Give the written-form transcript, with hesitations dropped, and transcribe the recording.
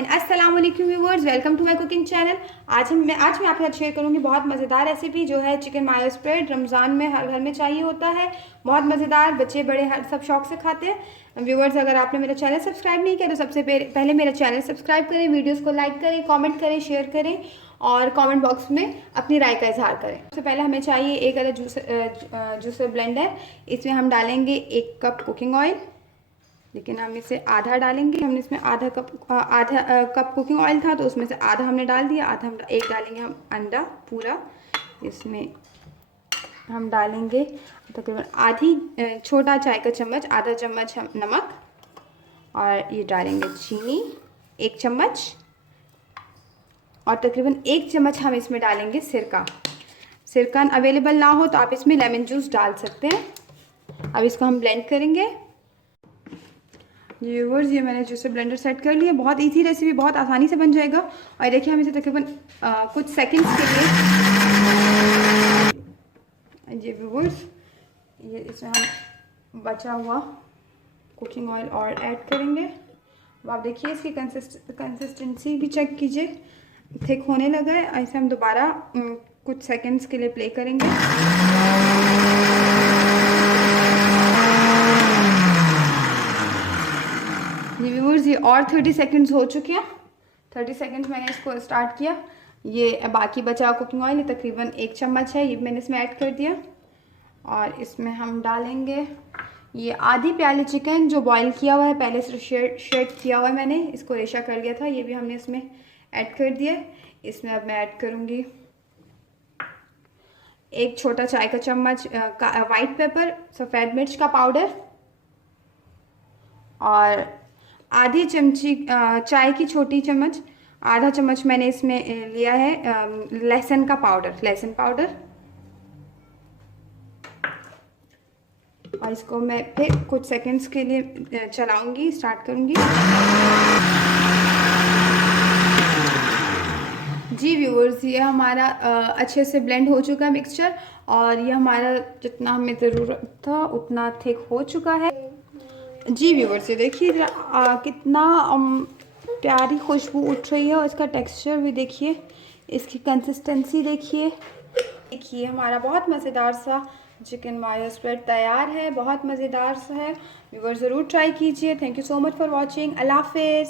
And अस्सलाम वालेकुम viewers, welcome to my cooking channel. आज मैं आपके साथ शेयर करूंगी बहुत मज़ेदार रेसिपी जो है चिकन मायो स्प्रेड। रमज़ान में हर घर में चाहिए होता है, बहुत मज़ेदार, बच्चे बड़े हर सब शौक से खाते हैं। व्यूअर्स, अगर आपने मेरा चैनल सब्सक्राइब नहीं किया तो सबसे पहले मेरा चैनल सब्सक्राइब करें, वीडियोज़ को लाइक करें, कॉमेंट करें, शेयर करें और कमेंट बॉक्स में अपनी राय का इजहार करें। सबसे पहले हमें चाहिए एक अदद जूसर ब्लेंडर। इसमें हम डालेंगे 1 कप कुकिंग ऑयल, लेकिन हम इसे आधा डालेंगे। हमने इसमें आधा कप कुकिंग ऑयल था तो उसमें से आधा हमने डाल दिया। एक डालेंगे हम अंडा पूरा। इसमें हम डालेंगे तकरीबन आधी छोटा चाय का चम्मच, आधा चम्मच हम नमक, और ये डालेंगे चीनी 1 चम्मच, और तकरीबन 1 चम्मच हम इसमें डालेंगे सिरका। सिरका अवेलेबल ना हो तो आप इसमें लेमन जूस डाल सकते हैं। अब इसको हम ब्लेंड करेंगे। व्यूअर्स, ये मैंने जूसर ब्लेंडर सेट कर लिया। बहुत इजी रेसिपी, बहुत आसानी से बन जाएगा। और देखिए हम इसे तकरीबन कुछ सेकंड्स के लिए, ये व्यूअर्स, ये इसमें हम बचा हुआ कुकिंग ऑयल और ऐड करेंगे। अब आप देखिए इसकी कंसिस्टेंसी भी चेक कीजिए, थिक होने लगा है। ऐसे हम दोबारा कुछ सेकंड्स के लिए प्ले करेंगे। ये व्यूअर्स, ये और 30 सेकंड्स हो चुके हैं। 30 सेकंड्स मैंने इसको स्टार्ट किया। ये बाकी बचा कुकिंग ऑयल तकरीबन 1 चम्मच है, ये मैंने इसमें ऐड कर दिया। और इसमें हम डालेंगे ये आधी प्याली चिकन जो बॉईल किया हुआ है, पहले से शेड किया हुआ है मैंने, इसको रेशा कर लिया था, ये भी हमने इसमें ऐड कर दिया। इसमें अब मैं ऐड करूँगी 1 छोटा चाय का चम्मच वाइट पेपर, सफ़ेद मिर्च का पाउडर, और आधी चमची चाय की छोटी चम्मच, आधा चम्मच मैंने इसमें लिया है लहसुन का पाउडर, लहसुन पाउडर। और इसको मैं फिर कुछ सेकंड्स के लिए चलाऊंगी, स्टार्ट करूंगी। जी व्यूअर्स, ये हमारा अच्छे से ब्लेंड हो चुका है मिक्सचर, और ये हमारा जितना हमें ज़रूरत था उतना थिक हो चुका है। जी व्यूअर्स, ये देखिए कितना प्यारी खुशबू उठ रही है, और इसका टेक्सचर भी देखिए, इसकी कंसिस्टेंसी देखिए। हमारा बहुत मज़ेदार सा चिकन मायो स्प्रेड तैयार है, बहुत मज़ेदार सा है। व्यूअर्स ज़रूर ट्राई कीजिए। Thank you so much for watching. अल्लाह हाफिज़।